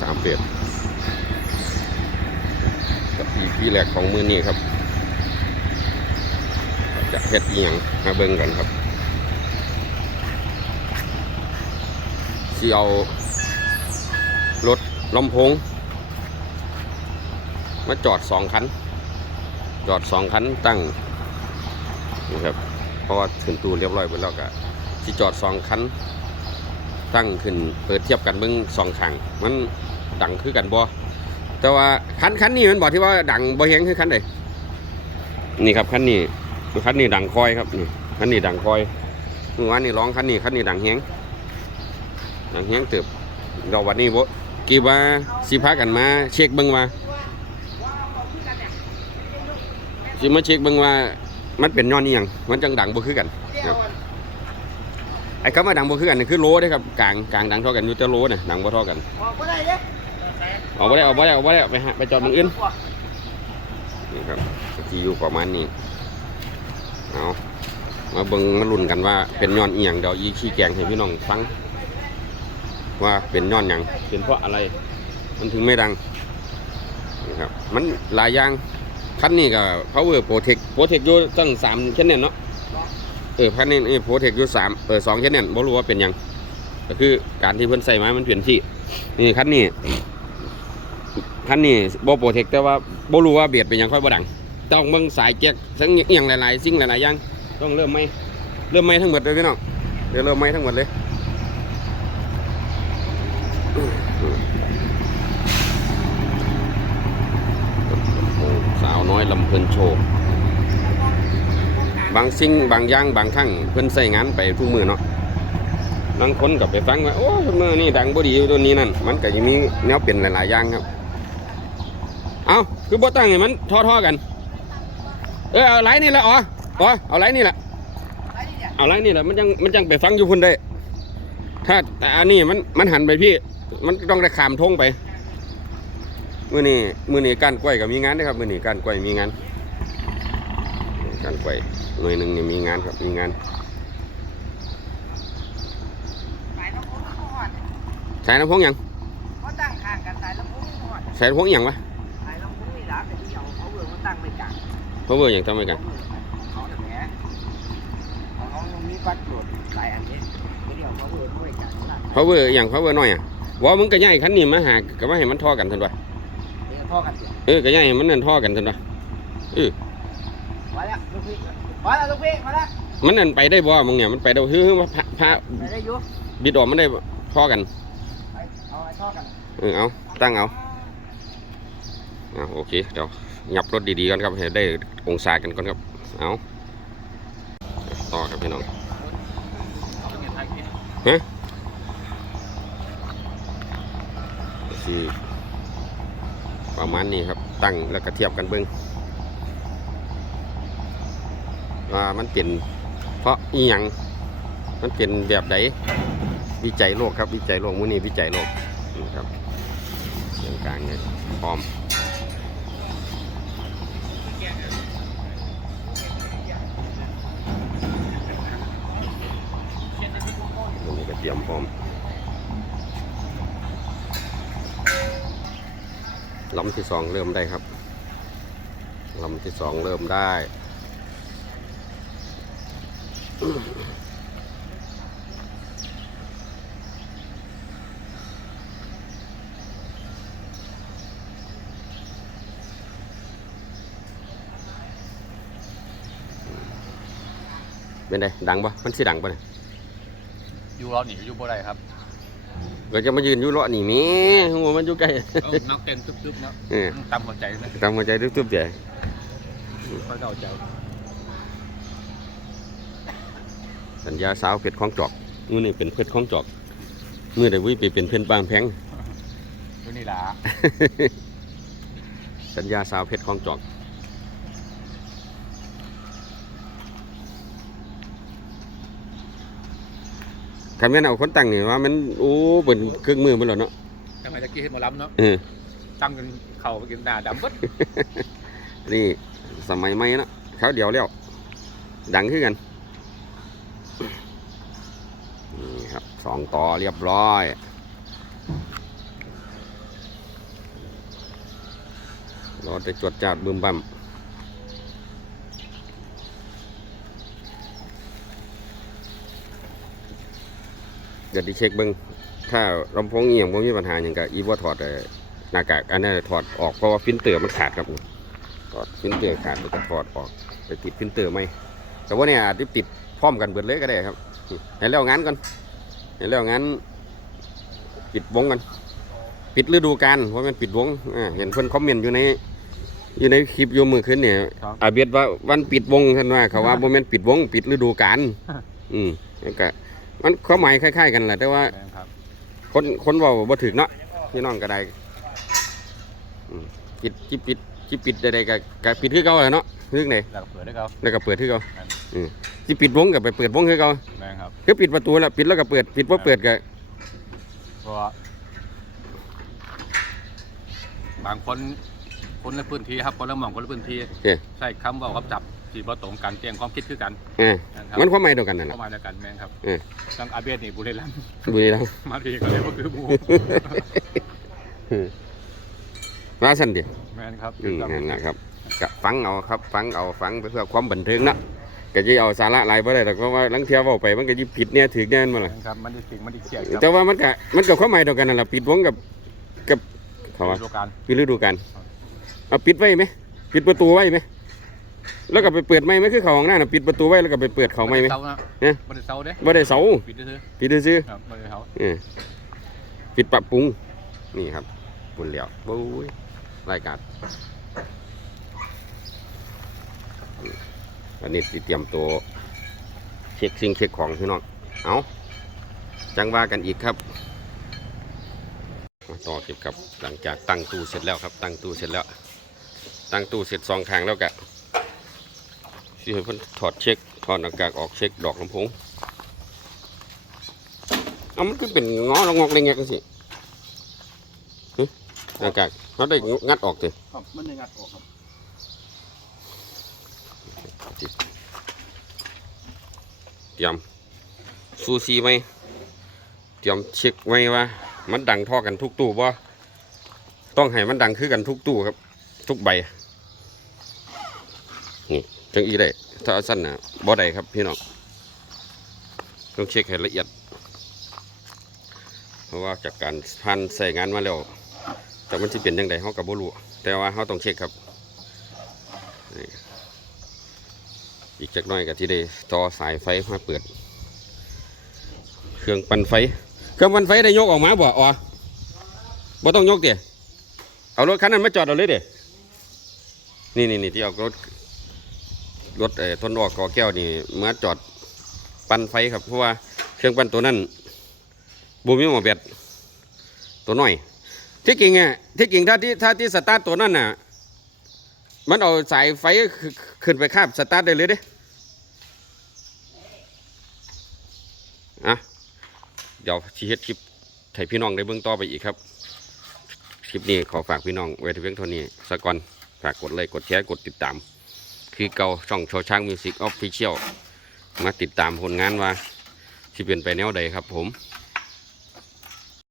สามเปียดกับอีพีแรกของมือนี้ครับ จะเฮ็ดอีหยังมาเบิ่งกันครับสิเอารถลำโพงมาจอดสองคัน จอดสองคันตั้งนี่ครับเพราะว่าขึ้นตู้เรียบร้อยหมดแล้วก็ที่จอดสองคันตั้งขึ้นเปิดเทียบกันเบิ่งสองข้างมัน ดังคือกันบ่แต่ว่าคันคันนี้มันบอกที่ว่าดังบ่แฮงคือคันใดนี่ครับคันนี้คันนี้ดังคอยครับนี่คันนี้ดังคอยเมื่อวานนี้ร้องคันนี้คันนี้ดังแฮงดังแฮงเติบเราวันนี้บ่กี่ว่าสิพากันมา เช็คเบิ่งว่าสิมาเช็คเบิ่งว่า มันเป็นย้อนอีหยังมันจังดังบ่คือกันครับไอ้คำว่าดังบ่คือกันนี่คือโลเด้ครับกลางกลางดังเท่ากันอยู่แต่โลน่ะดังบ่เท่ากันออกก็ได้เด้ ออกบ่ได้ออกบ่ได้ออกบ่ได้ไปหาไปจอดมองอื่นนี่ครับที่อยู่ประมาณนี้เอามาเบิ่งมาลุ้นกันว่าเป็นย้อนเอียงเดี๋ยวอีขี้แกงให้พี่น้องฟังว่าเป็นย้อนหยังเป็นเพราะอะไร มันถึงไม่ดังนี่ครับมันหลายอย่างคันนี้ก็ power protect protect อยู่ตั้ง3แค่นั้นเนาะเออพันนี่นี่โปรเทคอยู่สามเออสองแค่นั้นบ่รู้ว่าเป็นยังก็คือการที่เพิ่อนใส่มามันเปลี่ยนที่นี่คันนี้ คันนี้บ่โปรเทคแต่ว่าบ่รู้ว่าเบียดเป็นยังค่อยบ่ดัง ต้องเบิ่งสายแก๊กทั้งอย่างหลายๆสิ่งหลายๆอย่างต้องเริ่มไหมเริ่มไหมทั้งหมดเลยพี่น้องเดี๋ยวเริ่มไหมทั้งหมดเลยสาวน้อยลำเพลินโชว์บางสิ่งบางอย่างบางครั้งเพิ่นใส่งานไปทุกมือเนาะบางคนก็ไปฟังว่าโอ้เมื่อนี่ดังบ่ดีอยู่ตัวนี้นั่นมันก็จะมีแนวเปลี่ยนหลายๆอย่างครับ เอาคือบ่ตั้งให้มันท่อๆกัน เออเอาไลน์นี่แหละอ๋ออ๋อเอาไลน์นี่แหละไอ้นี่เนี่ยเอาไลน์นี่แหละมันจังมันจังไปฟังอยู่พุ่นได้ ถ้าแต่อันนี้มันมันหันไปพี่ มันต้องได้ขามทงไปมื้อนี้มื้อนี้การกล้วยก็มีงานเด้อครับมื้อนี้การกล้วยมีงานการกล้วยหน่วยหนึงนี่มีงานครับมีงานสายลำโพงมันหอดใส่น้ำพงหยังเขาตั้งข้างกันสายลำโพงมันหอดใส่น้ำพงหยังวะ อาเขาเบื่อมันตั้งไม่กลางเพราะว่าอย่างทำไมกันเขาแต่แหมของเขายังมีปัดโหลดหลายอันนี้ไม่เดียวเขาเบื่อไม่กลางนั่นเพราะว่าอย่างเพราะว่าน้อยอะว่ามึงก็ย่ายคันนี้มาหาก็ว่าให้มันท่อกันทันวะเดี๋ยวพ่อกันเดี๋ยวเออก็ย่ายให้มันนั่นท่อกันทันวะเออมาแล้วลูกพี่มาแล้วลูกพี่มาแล้วมันนั่นไปได้บ่มึงเนี่ยมันไปได้บ่คือว่าพระพระไปได้อยุบิดออกมันได้ท่อกันไปเอาไอ้ท่อกันเออเอาตั้งเอาเอาโอเคเดี๋ยว ยับรถดีๆกันครับให้ได้องศากันก่อนครับเอาต่อครับพี่น้องฮะสิประมาณนี้ครับตั้งแล้วก็เทียบกันเบิ้งว่ามันเป็นเพราะอีหยังมันเป็นแบบใดวิจัยโลกครับวิจัยโลกมื้อนี้วิจัยโลกนี่ครับเรื่องกลางเนี่ยพร้อม ตัวนี้ก็ เตรียมพร้อมลำที่สองเริ่มได้ครับลำที่สองเริ่มได้เป็นไงดังปะมันสิดังปะเนี่ย อยู่เราหนีอยู่บ่ได้ครับก็จะมายืนอยู่เลาะนี่แมีหัวมันอยู่ใกล้เอานักเต้นตึ๊บๆเนาะเออตามหัวใจนะทำหัวใจทุบๆใหญ่ค่อยเดาใจสัญญาสาวเพชรของจอกมือนี่เป็นเพชรของจอกมือใดวิไปเป็นเพชรบางแพง ตัวนี้ล่ะ สัญญาสาวเพชรของจอก คันแม่นเอาคนตั้งนี่ว่ามันโอ้เป็นเครื่องมือมันหรอเนาะทำไมแตะกี้เห็นหมอลำเนาะตั้งจนเข่าไปกินดาดำเบดนี่สมัยใหม่เนาะขาเดียวแล้วดังขึ้นกันนี่ครับสองต่อเรียบร้อยรถจะจวดจัดบึมบั่ม เดี๋ยวดิเช็คเบิ้งถ้าลำโพงเอียงผมมีปัญหาอย่างกับอีว่าถอดเอ่อหน้ากากอันนั้นถอดออกเพราะว่าฟินเตอร์มันขาดครับถอดฟินเตอร์ขาดแล้วก็ถอดออกไปติดฟินเตอร์ไหมแต่ว่าเนี่ยอาจจะติดพร้อมกันเบิดเลยก็ได้ครับเห็นแล้วงานก่อนเห็นแล้วงานปิดวงกันปิดฤดูกาลเพราะมันปิดวงอ่าเห็นเพื่อนคอมเมนต์อยู่ในอยู่ในคลิปอยู่มือขึ้นเนี่ยครับอาเบียดว่าวันปิดวงท่านว่าเขาว่าโมเมนปิดวง ปิดฤดูกาลอืมแล้วก็ มันความหมายคล้ายๆ กันแหละแต่ว่าแม่นครับคนคนเว่าบ่ถึกเนาะพี่น้องก็ได้อืมปิดจิปิดจิปิดใดๆก็ก็ปิดคือเก่าแหละเนาะเรื่องไหนแล้วก็เปิดได้ครับแล้วก็เปิดคือเก่าแม่นอืมจิปิดวงก็ไปเปิดวงคือเก่าแม่นครับคือปิดประตูแล้วปิดแล้วก็เปิดปิดบ่เปิดก็เพราะว่าบางคนคนในพื้นที่ครับคนละหม่องคนละพื้นที่โอเค ใช้คำเว่ากับจับ สีบ่ตรงกันเตียงความคิดคือกันเออนะครับมันความหมายเดียวกันนั่นแหเข้าละมาด้วยกันแม่นครับเออจังอาเบียดนี่บุรีรัมย์บุรีรัมย์มาดีก็เลยก็คือหมูว่าสั่นดิแม่นครับอืมนั่นแหละครับก็ฟังเอาครับฟังเอาฟังไปเพื่อความบันเทิงเนาะก็จะเอาสาระอะไรบ่ได้หรอกเพราะว่าลังเที่ยวเว้าไปมันก็ยิผิดเนี่ยถือแน่นมาล่ะแม่นครับมันได้จริงมันได้เขียนครับแต่ว่ามันก็มันก็ความหมายเดียวกันนั่นแหละปิดวงกับกับเขาว่าฤดูกาลปิดฤดูกาลเอาปิดไว้ไหมปิดประตูไว้ไหม แล้วก็ไปเปิดไหมไม่คือเขาของหน้าน่ะปิดประตูไว้แล้วก็ไปเปิดเขาไหมไหม เสานะเนี่ยบ่ได้เสาเด้บ่ได้เสาปิดซื่อปิดซื้อๆครับบ่ได้เสาๆเออปิดปรับปรุงนี่ครับปุ่นเหลียวบุ้ยรายการวันนี้สิเตรียมตัวเช็คสิ่งเช็คของพี่น้องเอาจังว่ากันอีกครับ มาต่อเก็บครับหลังจากตั้งตู้เสร็จแล้วครับ ตั้งตู้เสร็จแล้ว ตั้งตู้เสร็จสองทางแล้วกะ ที่ให้เพิ่นถอดเช็คถอดหน้ากากออกเช็คดอกลำโพงเอามันก็เป็นงอลงงอกอะไรเงี้ยกันสิหึหน้ากากเขาได้งัดออกสิครับมันได้งัดออกครับเตรียมซูซีไหมเตรียมเช็คไว้ว่า มันดังเท่อกันทุกตู้บ่ต้องให้มันดังคือกันทุกตู้ครับ ทุกใบนี่ จังอีได้ถ้าเอาสั้นนะบ่ได้ครับพี่น้องต้องเช็คให้ละเอียด เพราะว่าจากการพันใส่งานมาแล้วแต่มันจะเป็นยังไงเขากับบ่รู้แต่ว่าเขาต้องเช็คครับอีกจักหน่อยก็ที่ได้ต่อสายไฟมาเปิด เครื่องปั่นไฟ เครื่องปั่นไฟได้ยกออกมาบ่อ๋อบ่ต้องยกเดี๋ยเอารถคันนั้นมาจอดเอาเลยเดี๋ยนี่นี่นี่ที่เอารถ รถเอ่อทนออกกอแก้วนี่เมาจอดปั่นไฟครับเพราะว่าเครื่องปั่นตัวนั้นบูมีหมอแบตตัวน้อย ที่จริงอะที่จริงถ้าที่ถ้าที่สตาร์ทตัวนั้นน่ะ มันเอาสายไฟขึ้นไปคาบสตาร์ทได้เลยเด้อะเดี๋ยวชีเฮ็ดคลิปให้พี่น้องได้เบิ่งต่อไปอีกครับ คลิปนี้ขอฝากพี่น้องไว้ที่เพียงเท่านี้สักก่อนฝากกดไลค์กดแชร์กดติดตาม คือเก่าช่องโชว์ช้างมิวสิกออฟฟิเชียลมาติดตามผลงานว่าที่เป็นไปแนวใดครับผม